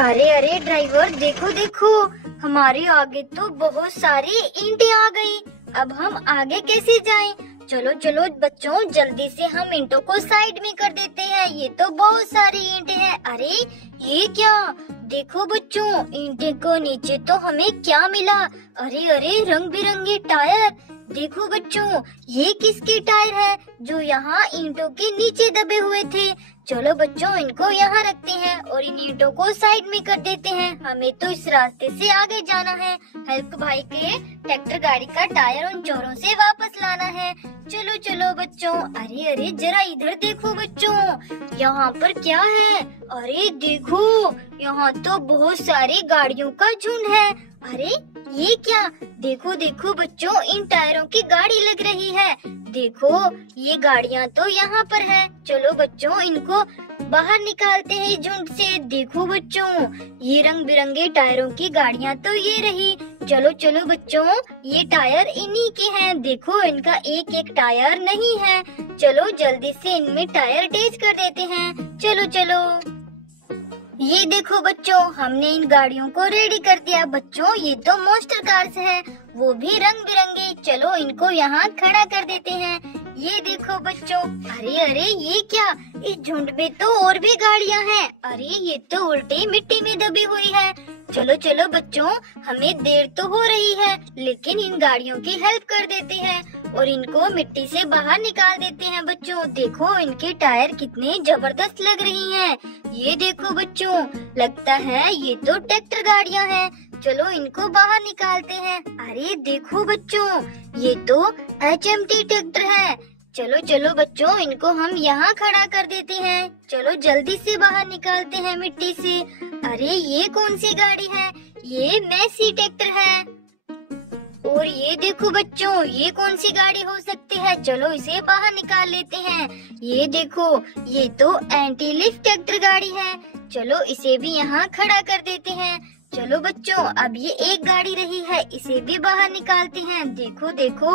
अरे अरे ड्राइवर, देखो देखो, हमारे आगे तो बहुत सारी ईंटें आ गई। अब हम आगे कैसे जाएं? चलो चलो बच्चों, जल्दी से हम ईंटों को साइड में कर देते हैं। ये तो बहुत सारी ईंटें हैं। अरे ये क्या? देखो बच्चों, ईंटे को नीचे तो हमें क्या मिला? अरे अरे, रंग बिरंगे टायर। देखो बच्चों, ये किसके टायर है जो यहाँ ईंटों के नीचे दबे हुए थे? चलो बच्चों, इनको यहाँ रखते हैं और इन ईंटों को साइड में कर देते हैं। हमें तो इस रास्ते से आगे जाना है। हल्क भाई के ट्रैक्टर गाड़ी का टायर उन चोरों से वापस लाना है। चलो चलो बच्चों। अरे अरे, जरा इधर देखो बच्चों, यहाँ पर क्या है? अरे देखो, यहाँ तो बहुत सारी गाड़ियों का झुंड है। अरे ये क्या? देखो देखो बच्चों, इन टायरों की गाड़ी लग रही है। देखो, ये गाड़ियाँ तो यहाँ पर है। चलो बच्चों, इनको बाहर निकालते हैं झुंड से। देखो बच्चों, ये रंग बिरंगे टायरों की गाड़ियाँ तो ये रही। चलो चलो बच्चों, ये टायर इन्हीं के हैं। देखो, इनका एक एक टायर नहीं है। चलो जल्दी से इनमें टायर अटैच कर देते हैं। चलो चलो। ये देखो बच्चों, हमने इन गाड़ियों को रेडी कर दिया। बच्चों, ये तो मॉन्स्टर कार्स है, वो भी रंग बिरंगे। चलो इनको यहाँ खड़ा कर देते हैं। ये देखो बच्चों। अरे अरे, ये क्या? इस झुंड में तो और भी गाड़ियाँ हैं। अरे ये तो उल्टी मिट्टी में दबी हुई है। चलो चलो बच्चों, हमें देर तो हो रही है, लेकिन इन गाड़ियों की हेल्प कर देते हैं और इनको मिट्टी से बाहर निकाल देते हैं। बच्चों देखो, इनके टायर कितने जबरदस्त लग रही हैं। ये देखो बच्चों, लगता है ये तो ट्रैक्टर गाड़ियाँ हैं। चलो इनको बाहर निकालते हैं। अरे देखो बच्चों, ये तो HMT ट्रैक्टर है। चलो चलो बच्चों, इनको हम यहाँ खड़ा कर देते हैं। चलो जल्दी से बाहर निकालते हैं मिट्टी से। अरे ये कौन सी गाड़ी है? ये मैसी ट्रैक्टर है। और ये देखो बच्चों, ये कौन सी गाड़ी हो सकती है? चलो इसे बाहर निकाल लेते हैं। ये देखो, ये तो एंटी लिफ्ट ट्रैक्टर गाड़ी है। चलो इसे भी यहाँ खड़ा कर देते हैं। चलो बच्चों, अब ये एक गाड़ी रही है, इसे भी बाहर निकालते हैं। देखो देखो,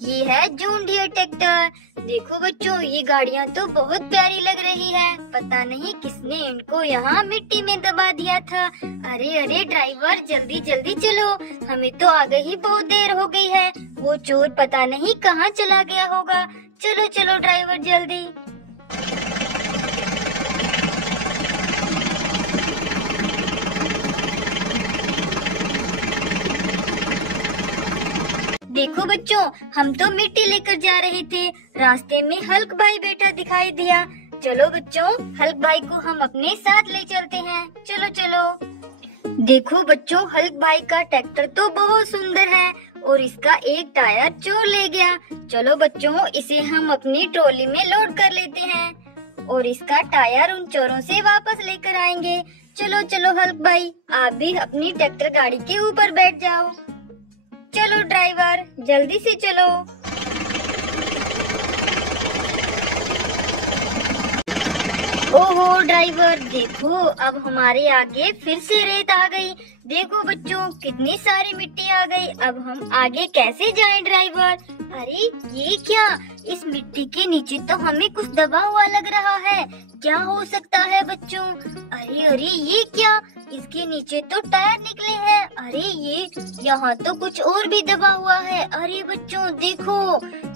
ये है जॉन डियर ट्रैक्टर। देखो बच्चों, ये गाड़ियाँ तो बहुत प्यारी लग रही है। पता नहीं किसने इनको यहाँ मिट्टी में दबा दिया था। अरे अरे ड्राइवर, जल्दी जल्दी चलो, हमें तो आगे ही बहुत देर हो गई है। वो चोर पता नहीं कहाँ चला गया होगा। चलो चलो ड्राइवर, जल्दी। देखो बच्चों, हम तो मिट्टी लेकर जा रहे थे, रास्ते में हल्क भाई बैठा दिखाई दिया। चलो बच्चों, हल्क भाई को हम अपने साथ ले चलते हैं। चलो चलो। देखो बच्चों, हल्क भाई का ट्रैक्टर तो बहुत सुंदर है और इसका एक टायर चोर ले गया। चलो बच्चों, इसे हम अपनी ट्रॉली में लोड कर लेते हैं और इसका टायर उन चोरों से वापस लेकर आएंगे। चलो चलो हल्क भाई, आप भी अपनी ट्रैक्टर गाड़ी के ऊपर बैठ जाओ। चलो ड्राइवर, जल्दी से चलो। ओहो ड्राइवर, देखो अब हमारे आगे फिर से रेत आ गई। देखो बच्चों, कितनी सारी मिट्टी आ गई। अब हम आगे कैसे जाएं ड्राइवर? अरे ये क्या? इस मिट्टी के नीचे तो हमें कुछ दबा हुआ लग रहा है। क्या हो सकता है बच्चों? अरे अरे, ये क्या? इसके नीचे तो टायर निकले हैं। अरे ये यहाँ तो कुछ और भी दबा हुआ है। अरे बच्चों देखो,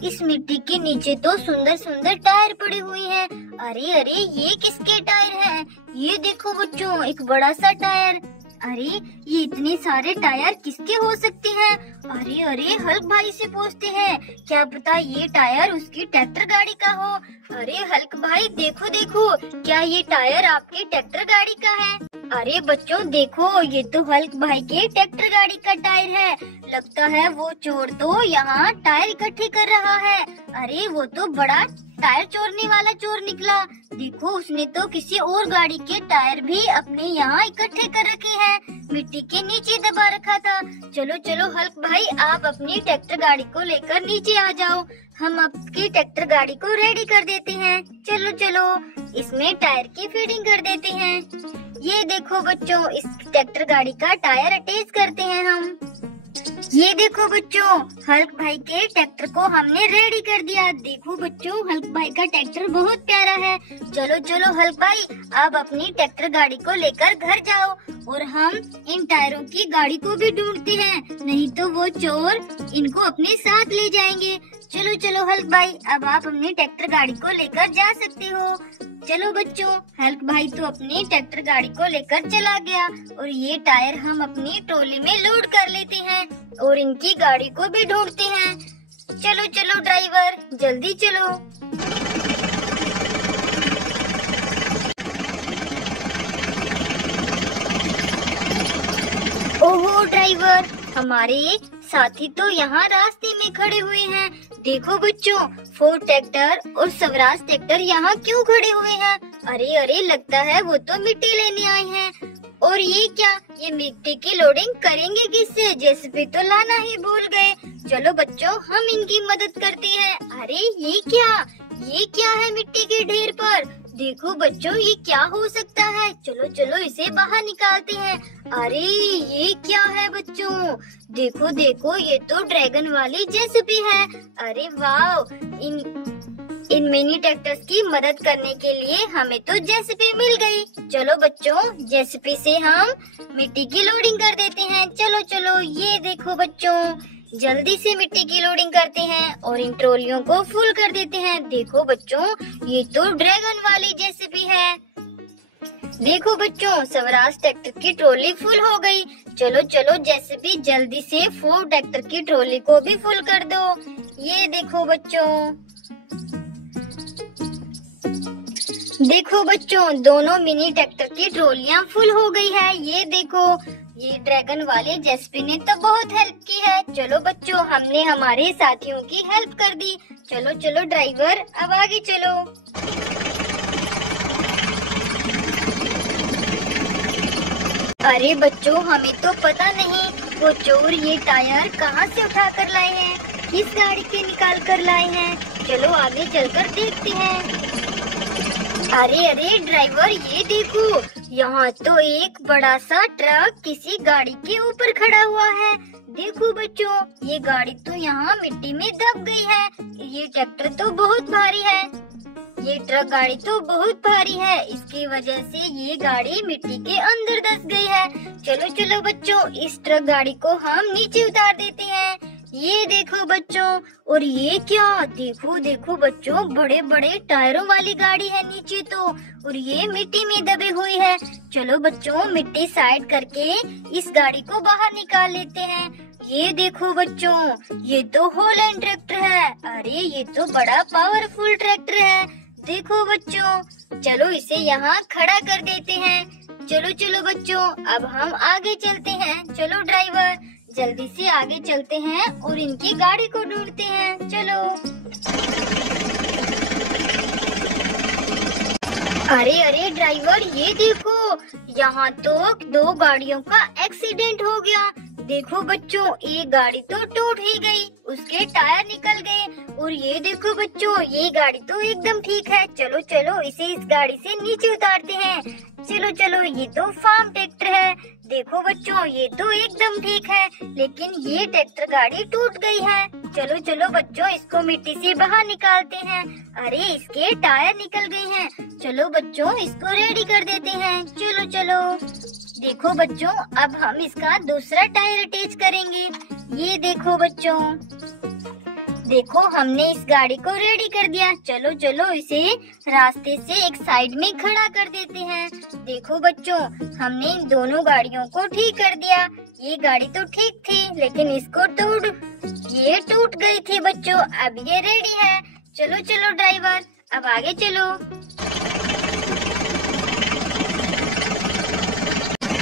इस मिट्टी के नीचे तो सुंदर सुंदर टायर पड़े हुए हैं। अरे अरे, ये किसके टायर हैं? ये देखो बच्चों, एक बड़ा सा टायर। अरे ये इतने सारे टायर किसके हो सकते हैं? अरे अरे, हल्क भाई से पूछते हैं, क्या पता ये टायर उसकी ट्रैक्टर गाड़ी का हो। अरे हल्क भाई, देखो देखो, क्या ये टायर आपके ट्रैक्टर गाड़ी का है? अरे बच्चों देखो, ये तो हल्क भाई के ट्रैक्टर गाड़ी का टायर है। लगता है वो चोर तो यहाँ टायर इकट्ठे कर रहा है। अरे वो तो बड़ा टायर चोरने वाला चोर निकला। देखो, उसने तो किसी और गाड़ी के टायर भी अपने यहाँ इकट्ठे कर रखे हैं, मिट्टी के नीचे दबा रखा था। चलो चलो हल्क भाई, आप अपनी ट्रैक्टर गाड़ी को लेकर नीचे आ जाओ, हम आपकी ट्रैक्टर गाड़ी को रेडी कर देते हैं। चलो चलो, इसमें टायर की फिटिंग कर देते हैं। ये देखो बच्चों, इस ट्रैक्टर गाड़ी का टायर अटैच करते हैं हम। ये देखो बच्चों, हल्क भाई के ट्रैक्टर को हमने रेडी कर दिया। देखो बच्चों, हल्क भाई का ट्रैक्टर बहुत प्यारा है। चलो चलो हल्क भाई, अब अपनी ट्रैक्टर गाड़ी को लेकर घर जाओ और हम इन टायरों की गाड़ी को भी ढूंढते हैं, नहीं तो वो चोर इनको अपने साथ ले जाएंगे। चलो चलो हल्क भाई, अब आप अपनी ट्रैक्टर गाड़ी को लेकर जा सकते हो। चलो बच्चों, हल्क भाई तो अपनी ट्रैक्टर गाड़ी को लेकर चला गया और ये टायर हम अपनी ट्रॉली में लोड कर लेते हैं और इनकी गाड़ी को भी ढूंढते हैं। चलो चलो ड्राइवर, जल्दी चलो। ओहो ड्राइवर, हमारे साथी तो यहाँ रास्ते में खड़े हुए हैं। देखो बच्चों, फोर्ड ट्रैक्टर और स्वराज ट्रैक्टर यहाँ क्यों खड़े हुए हैं? अरे अरे, लगता है वो तो मिट्टी लेने आए हैं। और ये क्या, ये मिट्टी की लोडिंग करेंगे किससे? जेसीबी तो लाना ही भूल गए। चलो बच्चों, हम इनकी मदद करते हैं। अरे ये क्या है मिट्टी के ढेर पर? देखो बच्चों, ये क्या हो सकता है? चलो चलो इसे बाहर निकालते हैं। अरे ये क्या है बच्चों? देखो देखो, ये तो ड्रैगन वाली जेसीबी है। अरे वाह, इन मिनी ट्रैक्टर्स की मदद करने के लिए हमें तो जेसीबी मिल गई। चलो बच्चों, जेसीबी से हम मिट्टी की लोडिंग कर देते हैं। चलो चलो, ये देखो बच्चों, जल्दी से मिट्टी की लोडिंग करते हैं और इन ट्रॉलियों को फुल कर देते हैं। देखो बच्चों, ये तो ड्रैगन वाली जेसीबी है। देखो बच्चों, स्वराज ट्रैक्टर की ट्रॉली फुल हो गई। चलो चलो जेसीबी, जल्दी से फोर्ड ट्रैक्टर की ट्रॉली को भी फुल कर दो। ये देखो बच्चों, देखो बच्चों, दोनों मिनी ट्रैक्टर की ट्रॉलियां फुल हो गई है। ये देखो, ये ड्रैगन वाले जेसीबी ने तो बहुत हेल्प की है। चलो बच्चों, हमने हमारे साथियों की हेल्प कर दी। चलो चलो ड्राइवर, अब आगे चलो। अरे बच्चों, हमें तो पता नहीं वो चोर ये टायर कहाँ से उठा कर लाए हैं, किस गाड़ी के निकाल कर लाए हैं। चलो आगे चलकर देखते हैं। अरे अरे ड्राइवर, ये देखो, यहाँ तो एक बड़ा सा ट्रक किसी गाड़ी के ऊपर खड़ा हुआ है। देखो बच्चों, ये गाड़ी तो यहाँ मिट्टी में दब गई है। ये ट्रैक्टर तो बहुत भारी है, ये ट्रक गाड़ी तो बहुत भारी है, इसकी वजह से ये गाड़ी मिट्टी के अंदर धंस गई है। चलो चलो बच्चों, इस ट्रक गाड़ी को हम नीचे उतार देते हैं। ये देखो बच्चों, और ये क्या, देखो देखो बच्चों, बड़े बड़े टायरों वाली गाड़ी है नीचे तो, और ये मिट्टी में दबी हुई है। चलो बच्चों, मिट्टी साइड करके इस गाड़ी को बाहर निकाल लेते हैं। ये देखो बच्चों, ये तो हॉलैंड ट्रैक्टर है। अरे ये तो बड़ा पावरफुल ट्रैक्टर है। देखो बच्चों, चलो इसे यहाँ खड़ा कर देते हैं। चलो चलो बच्चों, अब हम आगे चलते हैं। चलो ड्राइवर, जल्दी से आगे चलते हैं और इनकी गाड़ी को ढूंढते हैं। चलो। अरे अरे ड्राइवर, ये देखो, यहाँ तो दो गाड़ियों का एक्सीडेंट हो गया। देखो बच्चों, एक गाड़ी तो टूट ही गई, उसके टायर निकल गए, और ये देखो बच्चों, ये गाड़ी तो एकदम ठीक है। चलो चलो इसे इस गाड़ी से नीचे उतारते हैं। चलो चलो, ये तो फार्म ट्रैक्टर है। देखो बच्चों, ये तो एकदम ठीक है, लेकिन ये ट्रैक्टर गाड़ी टूट गई है। चलो चलो बच्चों, इसको मिट्टी से बाहर निकालते हैं। अरे इसके टायर निकल गए हैं। चलो बच्चों, इसको रेडी कर देते हैं। चलो चलो। देखो बच्चों, अब हम इसका दूसरा टायर अटैच करेंगे। ये देखो बच्चों, देखो हमने इस गाड़ी को रेडी कर दिया। चलो चलो इसे रास्ते से एक साइड में खड़ा कर देते हैं। देखो बच्चों, हमने इन दोनों गाड़ियों को ठीक कर दिया। ये गाड़ी तो ठीक थी, लेकिन इसको ये टूट गई थी बच्चों। अब ये रेडी है। चलो चलो ड्राइवर, अब आगे चलो।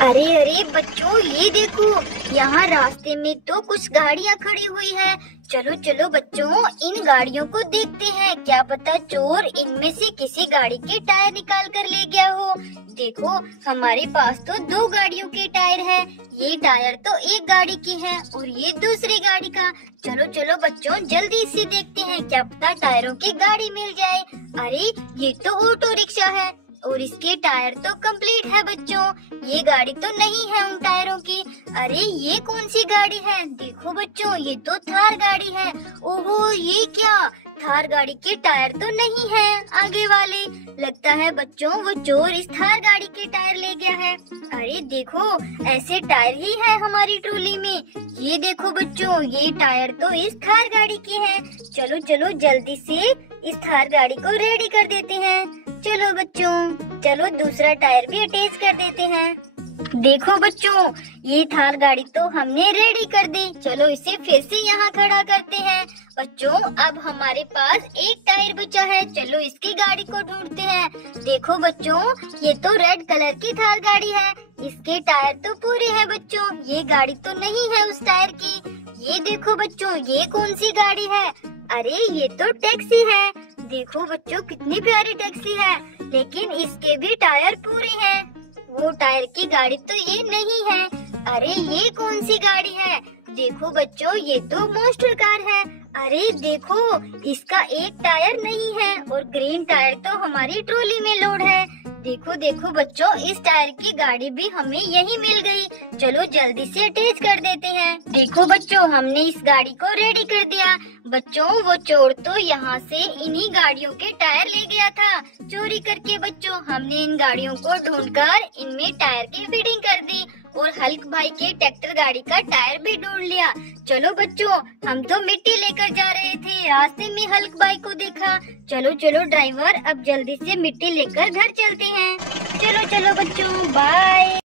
अरे अरे बच्चों, ये देखो, यहाँ रास्ते में तो कुछ गाड़ियाँ खड़ी हुई है। चलो चलो बच्चों, इन गाड़ियों को देखते हैं, क्या पता चोर इनमें से किसी गाड़ी के टायर निकाल कर ले गया हो। देखो, हमारे पास तो दो गाड़ियों के टायर है। ये टायर तो एक गाड़ी की है और ये दूसरी गाड़ी का। चलो चलो बच्चों, जल्दी से देखते हैं, क्या पता टायरों की गाड़ी मिल जाए। अरे ये तो ऑटो रिक्शा है। और इसके टायर तो कंप्लीट है बच्चों। ये गाड़ी तो नहीं है उन टायरों की। अरे ये कौन सी गाड़ी है? देखो बच्चों, ये तो थार गाड़ी है। ओहो, ये क्या? थार गाड़ी के टायर तो नहीं है आगे वाले। लगता है बच्चों वो चोर इस थार गाड़ी के टायर ले गया है। अरे देखो, ऐसे टायर ही है हमारी ट्रॉली में। ये देखो बच्चों, ये टायर तो इस थार गाड़ी के हैं। चलो चलो जल्दी से इस थार गाड़ी को रेडी कर देते हैं। चलो बच्चों, चलो दूसरा टायर भी अटैच कर देते हैं। देखो बच्चों, ये थार गाड़ी तो हमने रेडी कर दी। चलो इसे फिर से यहाँ खड़ा करते हैं। बच्चों, अब हमारे पास एक टायर बचा है। चलो इसकी गाड़ी को ढूंढते हैं। देखो बच्चों, ये तो रेड कलर की थार गाड़ी है। इसके टायर तो पूरे हैं बच्चों। ये गाड़ी तो नहीं है उस टायर की। ये देखो बच्चों, ये कौन सी गाड़ी है? अरे ये तो टैक्सी है। देखो बच्चों, कितनी प्यारी टैक्सी है, लेकिन इसके भी टायर पूरे हैं। वो टायर की गाड़ी तो ये नहीं है। अरे ये कौन सी गाड़ी है? देखो बच्चों, ये तो मॉन्स्टर कार है। अरे देखो, इसका एक टायर नहीं है और ग्रीन टायर तो हमारी ट्रॉली में लोड है। देखो देखो बच्चों, इस टायर की गाड़ी भी हमें यही मिल गई। चलो जल्दी से अटैच कर देते हैं। देखो बच्चों, हमने इस गाड़ी को रेडी कर दिया। बच्चों, वो चोर तो यहाँ से इन्हीं गाड़ियों के टायर ले गया था चोरी करके। बच्चों, हमने इन गाड़ियों को ढूंढकर इनमें टायर की फिटिंग कर दी और हल्क भाई के ट्रैक्टर गाड़ी का टायर भी ढूंढ लिया। चलो बच्चों, हम तो मिट्टी लेकर जा रहे थे, रास्ते में हल्क भाई को देखा। चलो चलो ड्राइवर, अब जल्दी से मिट्टी लेकर घर चलते हैं। चलो चलो बच्चों, बाय।